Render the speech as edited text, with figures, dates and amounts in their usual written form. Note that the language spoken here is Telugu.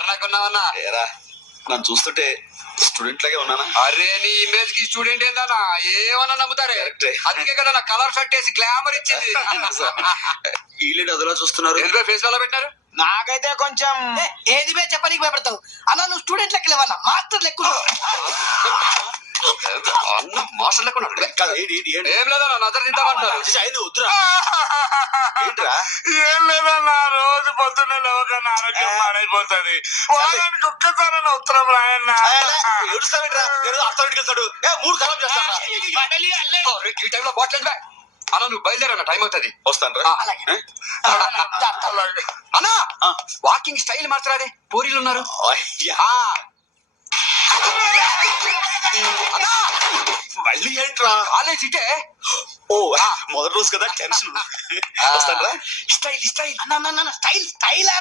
ఖతర్నాకున్నావన్నా. ఏరా నన్ను చూస్తుంటే స్టూడెంట్ లాగే ఉన్నానా? అరే నీ ఇమేజ్ కి స్టూడెంట్ ఏందన్నా ఏమన్నా నమ్ముతారే. అందుకే కదా నా కలర్ షర్ట్ వేసి గ్లామర్ ఇచ్చింది. వీళ్ళు అదలా చూస్తున్నారు. ఎందుకో ఫేస్ లో పెట్టినారు. నాకైతే కొంచెం ఏది బే చెప్పనీకి భయపడతావు అన్న. నువ్వు స్టూడెంట్ లెక్క లేవన్నా, మాస్టర్ లెక్క. అన్న మాస్టర్ లెక్క ఉన్నాడు. కాదు, ఏంటి ఏంటి ఏంటి? ఏం లేదన్నా నజర్ తింటామంటారు. వద్దురా. ఏంట్రా? ఏం లేదన్నా, రోజు పొద్దున్నే లేవకన్నా ఆరోగ్యం పాడైపోతుంది. వారానికి ఒక్కసారి ఉత్తరం రాయన్నా. ఏడుస్తావేంట్రా? నేను అర్థం వెళ్తాడు. 3 ఖరాబ్ చేస్తాను. ఈ టైంలో బాటిల్ అన్న నువ్వు బయలుదేరన్న, టైం అవుతుంది. వస్తాను. అన్నా వాకింగ్ స్టైల్ మార్చరాదే, పూరీలు ఉన్నారు. మళ్ళీ ఏంట్రా? కాలేజ్ ఇటే. ఓ మొదటి రోజు కదా, టెన్షన్. వస్తాను. స్టైల్ స్టైల్ అన్న స్టైల్ స్టైల్